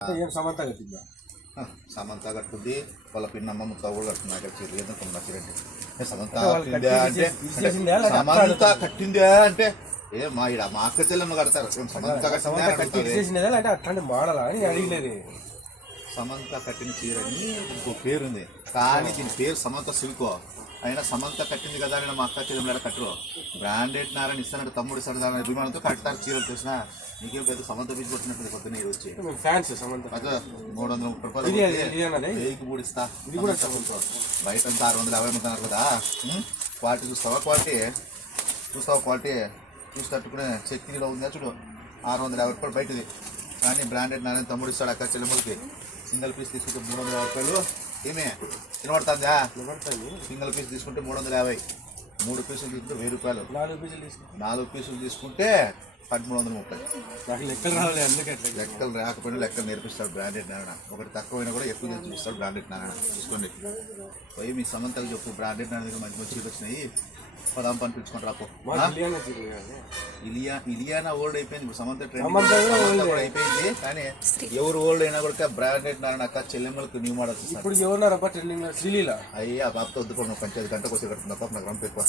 సమంత కట్టిందా? సమంత కట్టుద్ది, వాళ్ళ పిన్నమ్మ ముత్త కూడా కట్టుకున్నా సమంత కట్టిందా అంటే సమంత కట్టిందా అంటే ఏ మా ఇడ మా అక్క చెల్లెమ్మ కడతారు. సమంత అట్లాంటి మోడలా అని అడిగలేదు. సమంత కట్టిన చీరని ఇంకో పేరుంది, కానీ దీని పేరు సమంత సిల్కో. అయినా సమంత కట్టింది కదా అని మా అక్క చెల్లెమ్మ కట్టరు. బ్రాండెడ్ నారని ఇస్తానంటే తమ్ముడు ఇస్తాడు దాని అభిమానంతో కట్టారు చీరలు. చూసినా నీకేం పెద్ద సమంత బీచ్ కొట్టినట్టు కొత్త నీరు వచ్చి ఫ్యాన్స్ సమంత 330 రూపాయలు వెయ్యికి పూడిస్తా. ఇది కూడా బయట అంతా 650 అమ్ముతున్నారు కదా. క్వాలిటీ చూస్తావా? క్వాలిటీ చూసి తట్టుకునే శక్తిలో ఉంది చూడు. 650 రూపాయలు బయటది, కానీ బ్రాండెడ్ నారాయణ తమ్ముడు ఇస్తాడు అక్క చెల్లెమ్మలకి. సింగిల్ పీస్ తీసుకుంటే 350 రూపాయలు. ఏమే వినబడుతుందా? సింగిల్ పీస్ తీసుకుంటే 350, 3 పీసులు తీసుకుంటే 1000 రూపాయలు, 4 పీసులు తీసుకుంటే 1330. లెక్కలు రావాలి. లెక్కలు రాకపోయినా లెక్కలు నేర్పిస్తాడు బ్రాండెడ్ నారాయణ. ఒకటి తక్కువైనా కూడా ఎక్కువ చూపిస్తాడు బ్రాండెడ్ నారాయణ. చూసుకోండి పోయి మీ సమంతకు చెప్పు బ్రాండెడ్ నారాయణ దగ్గర మంచి మంచి చీరలు వచ్చినాయి, పదాం పని పిలుచుకొని రాపో. ఇలియానా ఓల్డ్ అయిపోయింది, ఇప్పుడు సమంత ట్రెండ్ కూడా అయిపోయింది. కానీ ఎవరు ఓల్డ్ అయినా కూడా బ్రాండెడ్ నారాయణ అక్క చెల్లెమ్మలకు న్యూ మోడల్స్ ఇప్పుడు ఎవరున్నారబ్బా ట్రెండింగ్? శ్రీలీల అయ్యి ఆ పాపతో వద్దుకోండి, 5 గంటకు వచ్చి కడుతుంది పాప నాకు రంపు ఎక్కువ.